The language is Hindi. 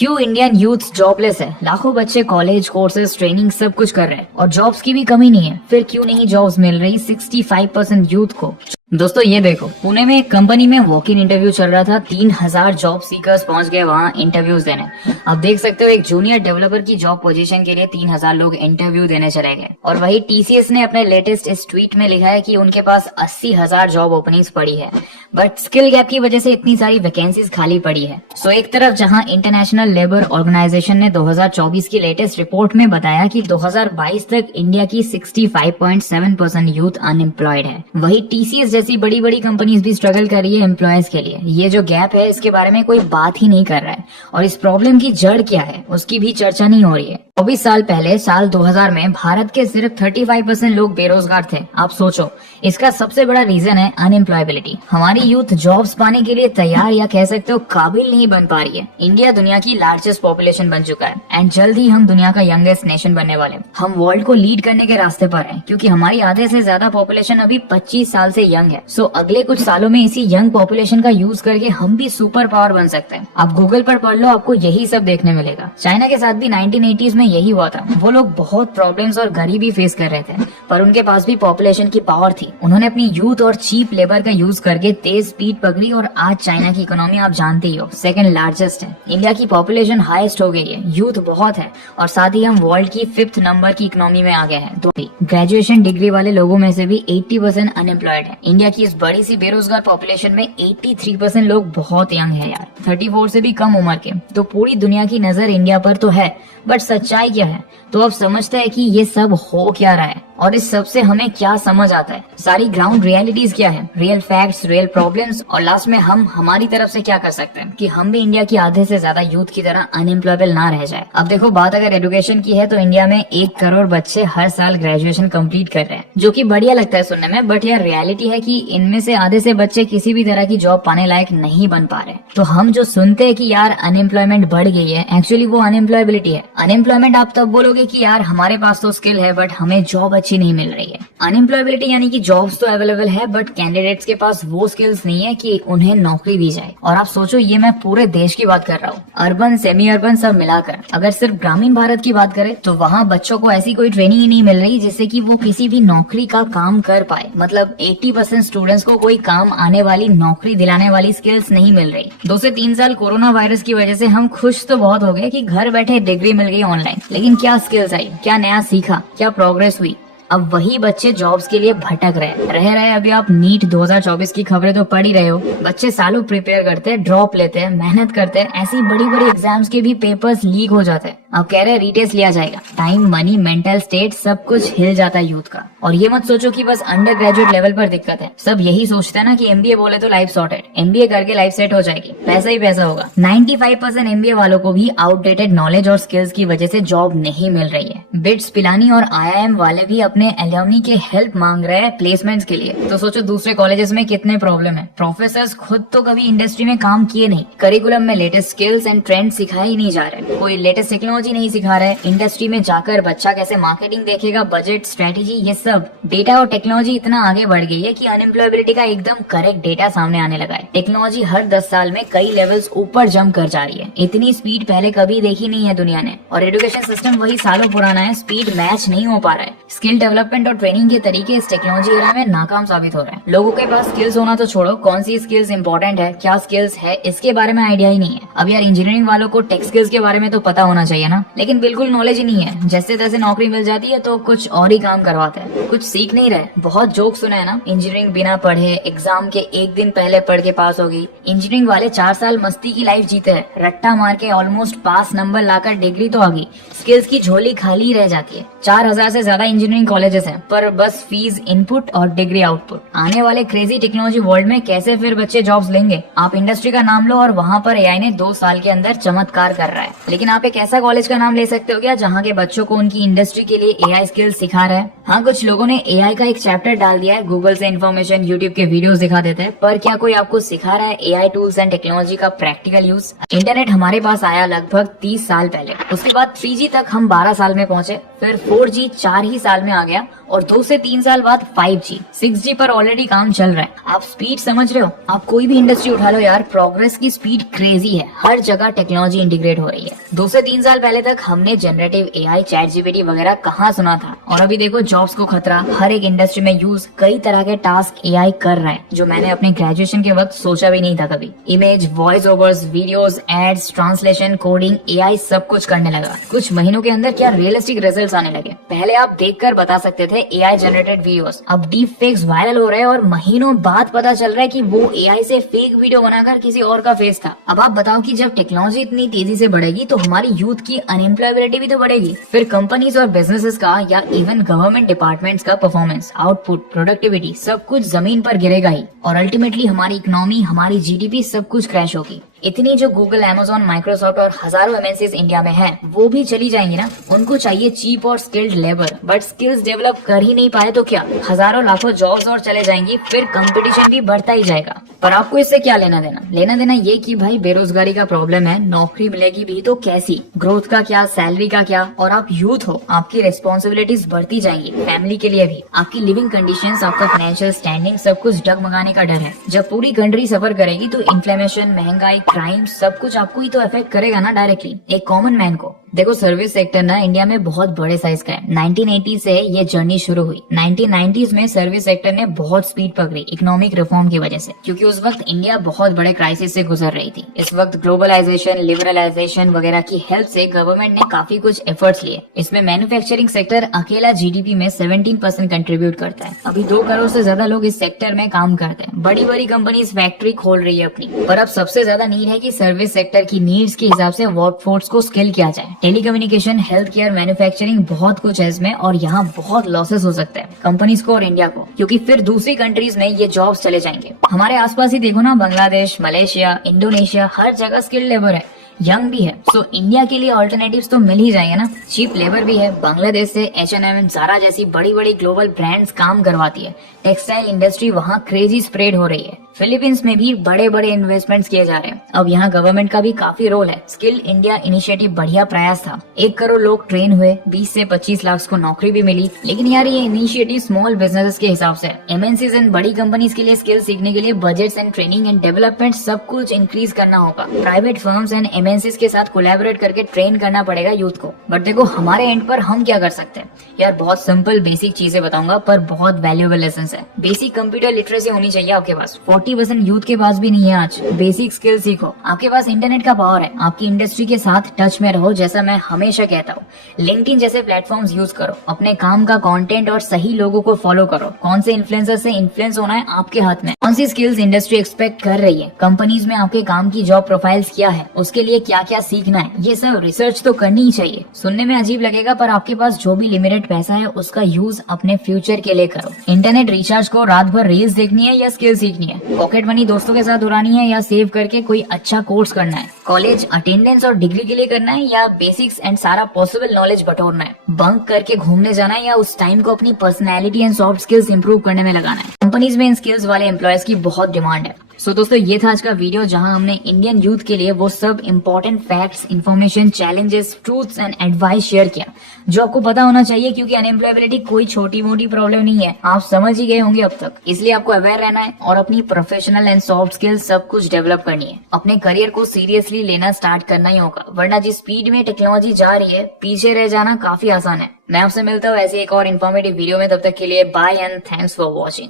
क्यों इंडियन यूथ जॉबलेस है। लाखों बच्चे कॉलेज कोर्सेज ट्रेनिंग सब कुछ कर रहे हैं और जॉब्स की भी कमी नहीं है, फिर क्यों नहीं जॉब्स मिल रही 65% यूथ को। दोस्तों ये देखो, पुणे में एक कंपनी में वॉक इन इंटरव्यू चल रहा था। 3000 जॉब सीकर्स पहुंच गए वहां इंटरव्यूज देने। अब देख सकते हो एक जूनियर डेवलपर की जॉब पोजीशन के लिए 3000 लोग इंटरव्यू देने चले गए। और वही टीसीएस ने अपने लेटेस्ट इस ट्वीट में लिखा है कि उनके पास 80,000 जॉब ओपनिंग्स पड़ी है, बट स्किल गैप की वजह से इतनी सारी वैकेंसीज खाली पड़ी है। सो एक तरफ जहां इंटरनेशनल लेबर ऑर्गेनाइजेशन ने 2024 की लेटेस्ट रिपोर्ट में बताया कि 2022 तक इंडिया की 65.7% यूथ अनएम्प्लॉयड है, वही टीसीएस जैसी बड़ी बड़ी कंपनीज भी स्ट्रगल कर रही है एम्प्लॉयज के लिए। ये जो गैप है इसके बारे में कोई बात ही नहीं कर रहा है और इस प्रॉब्लम की जड़ क्या है उसकी भी चर्चा नहीं हो रही है। 24 साल पहले साल 2000 में भारत के सिर्फ 35% लोग बेरोजगार थे। आप सोचो, इसका सबसे बड़ा रीजन है अनएम्प्लॉयबिलिटी। हमारी यूथ जॉब्स पाने के लिए तैयार या कह सकते हो काबिल नहीं बन पा रही है। इंडिया दुनिया की लार्जेस्ट पॉपुलेशन बन चुका है एंड जल्द ही हम दुनिया का यंगेस्ट नेशन बनने वाले हैं। हम वर्ल्ड को लीड करने के रास्ते पर हैं क्योंकि हमारी आधे से ज्यादा पॉपुलेशन अभी 25 साल से यंग है। सो अगले कुछ सालों में इसी यंग पॉपुलेशन का यूज करके हम भी सुपर पावर बन सकते हैं। आप गूगल पर पढ़ लो, आपको यही सब देखने मिलेगा। चाइना के साथ भी 1980s में यही हुआ था। वो लोग बहुत प्रॉब्लम्स और गरीबी फेस कर रहे थे, पर उनके पास भी पॉपुलेशन की पावर थी। उन्होंने अपनी यूथ और चीप लेबर का यूज करके तेज स्पीड पकड़ी और आज चाइना की इकोनॉमी आप जानते ही हो, सेकंड लार्जेस्ट है। इंडिया की पॉपुलेशन हाईएस्ट हो गई है, यूथ बहुत है और साथ ही हम वर्ल्ड की 5th नंबर की इकोनॉमी में आ गए हैं। तो ग्रेजुएशन डिग्री वाले लोगों में से भी 80% अनएम्प्लॉयड है। इंडिया की इस बड़ी सी बेरोजगार पॉपुलेशन में 83% लोग बहुत यंग है यार, 34 से भी कम उम्र के। तो पूरी दुनिया की नजर इंडिया पर तो है, बट सच्चाई क्या है? तो अब समझते हैं कि ये सब हो क्या रहा है और इस सब से हमें क्या समझ आता है। सारी ग्राउंड रियलिटीज क्या है, रियल फैक्ट्स, रियल प्रॉब्लम्स, और लास्ट में हम हमारी तरफ से क्या कर सकते हैं कि हम भी इंडिया की आधे से ज्यादा यूथ की तरह अनएम्प्लॉयबल ना रह जाए। अब देखो, बात अगर एजुकेशन की है तो इंडिया में 1 करोड़ बच्चे हर साल ग्रेजुएशन कंप्लीट कर रहे हैं, जो कि बढ़िया लगता है सुनने में, बट यार रियलिटी है कि इनमें से आधे से बच्चे किसी भी तरह की जॉब पाने लायक नहीं बन पा रहे। तो हम जो सुनते हैं कि यार अनएम्प्लॉयमेंट बढ़ गई है, एक्चुअली वो अनएम्प्लॉयबिलिटी है। अनएम्प्लॉयमेंट आप तब बोलोगे कि यार हमारे पास तो स्किल है बट हमें जॉब अच्छी नहीं मिल रही है। अनएम्प्लॉयबिलिटी यानी कि जॉब्स तो अवेलेबल है बट कैंडिडेट्स के पास वो स्किल्स नहीं है कि उन्हें नौकरी दी जाए। और आप सोचो, ये मैं पूरे देश की बात कर रहा हूँ, अर्बन सेमी अर्बन सब मिलाकर। अगर सिर्फ ग्रामीण भारत की बात करें तो वहाँ बच्चों को ऐसी कोई ट्रेनिंग ही नहीं मिल रही जिससे कि वो किसी भी नौकरी का काम कर पाए। मतलब 80% स्टूडेंट्स को कोई काम आने वाली, नौकरी दिलाने वाली स्किल्स नहीं मिल रही। 2 से 3 साल कोरोना वायरस की वजह से हम खुश तो बहुत हो गए कि घर बैठे डिग्री मिल गई ऑनलाइन, लेकिन क्या स्किल्स आई, क्या नया सीखा, क्या प्रोग्रेस हुई? अब वही बच्चे जॉब्स के लिए भटक रहे। अभी आप नीट 2024 की खबरें तो पढ़ ही रहे हो। बच्चे सालों प्रिपेयर करते हैं, ड्रॉप लेते हैं, मेहनत करते हैं, ऐसी बड़ी बड़ी एग्जाम्स के भी पेपर्स लीक हो जाते हैं। अब कह रहे हैं रीटेस्ट लिया जाएगा। टाइम, मनी, मेंटल स्टेट सब कुछ हिल जाता है यूथ का। और ये मत सोचो कि बस अंडर ग्रेजुएट लेवल पर दिक्कत है। सब यही सोचते हैं ना कि एमबीए बोले तो लाइफ सॉर्टेड, एमबीए करके लाइफ सेट हो जाएगी, पैसा ही पैसा होगा। 95% एमबीए वालों को भी आउटडेटेड नॉलेज और स्किल्स की वजह से जॉब नहीं मिल रही है। बिट्स पिलानी और आईआईएम वाले भी अपने एल्यूमनी के हेल्प मांग रहे हैं प्लेसमेंट्स के लिए। तो सोचो दूसरे कॉलेजेस में कितने प्रॉब्लम है। प्रोफेसर्स खुद तो कभी इंडस्ट्री में काम किए नहीं, करिकुलम में लेटेस्ट स्किल्स एंड ट्रेंड सिखाए ही नहीं जा रहे, कोई लेटेस्ट टेक्नोलॉजी नहीं सिखा रहे। इंडस्ट्री में जाकर बच्चा कैसे मार्केटिंग देखेगा, बजट, स्ट्रेटेजी, ये सब। डेटा और टेक्नोलॉजी इतना आगे बढ़ गई है कि अनएम्प्लॉयबिलिटी का एकदम करेक्ट डेटा सामने आने लगा है। टेक्नोलॉजी हर 10 साल में कई लेवल्स ऊपर जंप कर जा रही है। इतनी स्पीड पहले कभी देखी नहीं है दुनिया ने। और एजुकेशन सिस्टम वही सालों पुराना है, स्पीड मैच नहीं हो पा रहा है। स्किल डेवलपमेंट और ट्रेनिंग के तरीके इस टेक्नोलॉजी एरा में नाकाम साबित हो रहे हैं। लोगों के पास स्किल्स होना तो छोड़ो, कौन सी स्किल्स इंपॉर्टेंट है, क्या स्किल्स है, इसके बारे में आइडिया ही नहीं है। अब यार इंजीनियरिंग वालों को टेक स्किल्स के बारे में तो पता होना चाहिए ना, लेकिन बिल्कुल नॉलेज ही नहीं है। जैसे तैसे नौकरी मिल जाती है तो कुछ और ही काम करवाते हैं, कुछ सीख नहीं रहे। बहुत जोक सुना है ना, इंजीनियरिंग बिना पढ़े, एग्जाम के 1 दिन पहले पढ़ के पास हो गई। इंजीनियरिंग वाले 4 साल मस्ती की लाइफ जीते हैं, रट्टा मार के ऑलमोस्ट पास नंबर लाकर डिग्री तो आ गई, स्किल्स की झोली खाली रह जाती है। 4000 से ज्यादा इंजीनियरिंग कॉलेजेस हैं, पर बस फीस इनपुट और डिग्री आउटपुट। आने वाले क्रेजी टेक्नोलॉजी वर्ल्ड में कैसे फिर बच्चे जॉब्स लेंगे? आप इंडस्ट्री का नाम लो और वहाँ पर एआई ने 2 साल के अंदर चमत्कार कर रहा है, लेकिन आप एक ऐसा कॉलेज का नाम ले सकते हो क्या जहाँ के बच्चों को उनकी इंडस्ट्री के लिए एआई स्किल्स सिखा रहा है? हाँ, कुछ लोगों ने एआई का एक चैप्टर डाल दिया है, गूगल से इन्फॉर्मेशन, यूट्यूब के वीडियोस दिखा देते हैं, पर क्या कोई आपको सिखा रहा है एआई टूल्स एंड टेक्नोलॉजी का प्रैक्टिकल यूज? इंटरनेट हमारे पास आया लगभग 30 साल पहले, उसके बाद 3G तक हम 12 साल में पहुंचे, फिर 4G 4 ही साल में आ गया और 2 से 3 साल बाद 5G, 6G पर ऑलरेडी काम चल रहा है। आप स्पीड समझ रहे हो? आप कोई भी इंडस्ट्री उठा लो यार, प्रोग्रेस की स्पीड क्रेजी है। हर जगह टेक्नोलॉजी इंटीग्रेट हो रही है। 2 से 3 साल पहले तक हमने जनरेटिव AI, चैट जीपीटी वगैरह कहाँ सुना था, और अभी देखो जॉब्स को खतरा। हर एक इंडस्ट्री में यूज कई तरह के टास्क AI कर रहा है जो मैंने अपने ग्रेजुएशन के वक्त सोचा भी नहीं था कभी। Image, voice overs, videos, ads, translation, coding, AI सब कुछ करने लगा। कुछ महीनों के अंदर क्या रियलिस्टिक रिजल्ट्स आने लगे। पहले आप देखकर बता सकते थे AI जनरेटेड वीडियोस, अब डीप फेक्स वायरल हो रहे हैं और महीनों बाद पता चल रहा है कि वो AI से फेक वीडियो बनाकर किसी और का फेस था। अब आप बताओ कि जब टेक्नोलॉजी इतनी तेजी से बढ़ेगी तो हमारी यूथ की अनएम्प्लॉयबिलिटी भी तो बढ़ेगी। फिर कंपनीज और बिजनेसेस का या इवन गवर्नमेंट डिपार्टमेंट्स का परफॉर्मेंस, आउटपुट, प्रोडक्टिविटी सब कुछ जमीन पर गिरेगा ही, और अल्टीमेटली हमारी इकोनॉमी, हमारी GDP सब कुछ क्रैश होगी। इतनी जो गूगल, Amazon, माइक्रोसॉफ्ट और हजारों MNCs इंडिया में हैं, वो भी चली जाएंगी ना। उनको चाहिए चीप और skilled labour, but skills develop कर ही नहीं पाए तो क्या, हजारों लाखों जॉब्स और चले जाएंगी, फिर कंपटीशन भी बढ़ता ही जाएगा। पर आपको इससे क्या लेना देना? लेना देना ये कि भाई बेरोजगारी का प्रॉब्लम है, नौकरी मिलेगी भी तो कैसी, ग्रोथ का क्या, सैलरी का क्या, और आप यूथ हो, आपकी रिस्पॉन्सिबिलिटीज बढ़ती जाएंगी, फैमिली के लिए भी। आपकी लिविंग कंडीशंस, आपका फाइनेंशियल स्टैंडिंग सब कुछ डगमगाने का डर है। जब पूरी कंट्री सफर करेगी तो इन्फ्लेमेशन, महंगाई, क्राइम सब कुछ आपको ही तो अफेक्ट करेगा ना डायरेक्टली, एक कॉमन मैन को। देखो सर्विस सेक्टर ना इंडिया में बहुत बड़े साइज का है। 1980 से ये जर्नी शुरू हुई। 1990s में सर्विस सेक्टर ने बहुत स्पीड पकड़ी इकोनॉमिक रिफॉर्म की वजह से, क्योंकि उस वक्त इंडिया बहुत बड़े क्राइसिस से गुजर रही थी। इस वक्त ग्लोबलाइजेशन, लिबरलाइजेशन वगैरह की हेल्प से गवर्नमेंट ने काफी कुछ एफर्ट्स लिए। इसमें मैन्युफैक्चरिंग सेक्टर अकेला GDP में 17% कंट्रीब्यूट करता है। अभी 2 करोड़ से ज्यादा लोग इस सेक्टर में काम करते हैं। बड़ी बड़ी कंपनीज फैक्ट्री खोल रही है अपनी। पर अब सबसे ज्यादा नीड है कि सर्विस सेक्टर की नीड्स के हिसाब से वर्कफोर्स को स्किल किया जाए। टेलीकम्युनिकेशन, हेल्थ केयर, मैन्युफैक्चरिंग, बहुत कुछ है इसमें, और यहाँ बहुत लॉसेस हो सकते हैं कंपनीज को और इंडिया को, क्योंकि फिर दूसरी कंट्रीज में ये जॉब्स चले जाएंगे। हमारे आसपास ही देखो ना, बांग्लादेश, मलेशिया, इंडोनेशिया, हर जगह स्किल्ड लेबर है, यंग भी है। सो इंडिया के लिए ऑल्टरनेटिव्स तो मिल ही जाएंगे ना। चीप लेबर भी है। बांग्लादेश से H&M, ज़ारा जैसी बड़ी बड़ी ग्लोबल ब्रांड्स काम करवाती है। टेक्सटाइल इंडस्ट्री वहाँ क्रेजी स्प्रेड हो रही है। फिलीपींस में भी बड़े बड़े इन्वेस्टमेंट्स किए जा रहे हैं। अब यहाँ गवर्नमेंट का भी काफी रोल है। स्किल इंडिया इनिशिएटिव बढ़िया प्रयास था। 1 करोड़ लोग ट्रेन हुए, 20 से 25 लाख को नौकरी भी मिली। लेकिन यार ये इनिशिएटिव स्मॉल बिजनेसेस के हिसाब से, MNCs एंड बड़ी कंपनीज के लिए स्किल सीखने के लिए budgets and training and development सब कुछ इंक्रीज करना होगा। प्राइवेट फर्म्स एंड MNCs के साथ कोलैबोरेट करके ट्रेन करना पड़ेगा यूथ को। बट देखो हमारे एंड पर हम क्या कर सकते हैं यार, बहुत सिंपल बेसिक चीजें बताऊंगा पर बहुत वैल्यूएबल लेसन है। बेसिक कंप्यूटर लिटरेसी होनी चाहिए आपके पास। 40% यूथ के पास भी नहीं है आज। बेसिक स्किल सीखो। आपके पास इंटरनेट का पावर है, आपकी इंडस्ट्री के साथ टच में रहो, जैसा मैं हमेशा कहता हूँ। लिंक्डइन जैसे प्लेटफॉर्म्स यूज करो, अपने काम का कंटेंट और सही लोगों को फॉलो करो। कौन से इन्फ्लुएंसर से इन्फ्लुएंस होना है आपके हाथ में। कौन सी स्किल्स इंडस्ट्री एक्सपेक्ट कर रही है, कंपनीज में आपके काम की जॉब प्रोफाइल्स क्या है, उसके लिए क्या क्या सीखना है, ये सब रिसर्च तो करनी ही चाहिए। सुनने में अजीब लगेगा पर आपके पास जो भी लिमिटेड पैसा है उसका यूज अपने फ्यूचर के लिए करो। इंटरनेट रिचार्ज को रात भर रील्स देखनी है या स्किल सीखनी है, पॉकेट मनी दोस्तों के साथ उड़ानी है या सेव करके कोई अच्छा कोर्स करना है, कॉलेज अटेंडेंस और डिग्री के लिए करना है या बेसिक्स एंड सारा पॉसिबल नॉलेज बटोरना है, बंक करके घूमने जाना है या उस टाइम को अपनी personality and soft skills improve करने में लगाना है। कंपनीज में इन स्किल्स वाले एम्प्लॉयज की बहुत डिमांड है। सो दोस्तों ये था आज का वीडियो जहां हमने इंडियन यूथ के लिए वो सब important facts, information, challenges, truths and advice share किया जो आपको पता होना चाहिए, क्योंकि अनएम्प्लॉयबिलिटी कोई छोटी मोटी प्रॉब्लम नहीं है, आप समझ ही गए होंगे अब तक। इसलिए आपको अवेयर रहना है और अपनी प्रोफेशनल एंड सॉफ्ट स्किल्स सब कुछ डेवलप करनी है। अपने करियर को सीरियसली लेना स्टार्ट करना ही होगा, वरना जिस स्पीड में टेक्नोलॉजी जा रही है पीछे रह जाना काफी आसान है। मैं आपसे मिलता हूँ ऐसे एक और इन्फॉर्मेटिव वीडियो में, तब तक के लिए bye and thanks for watching.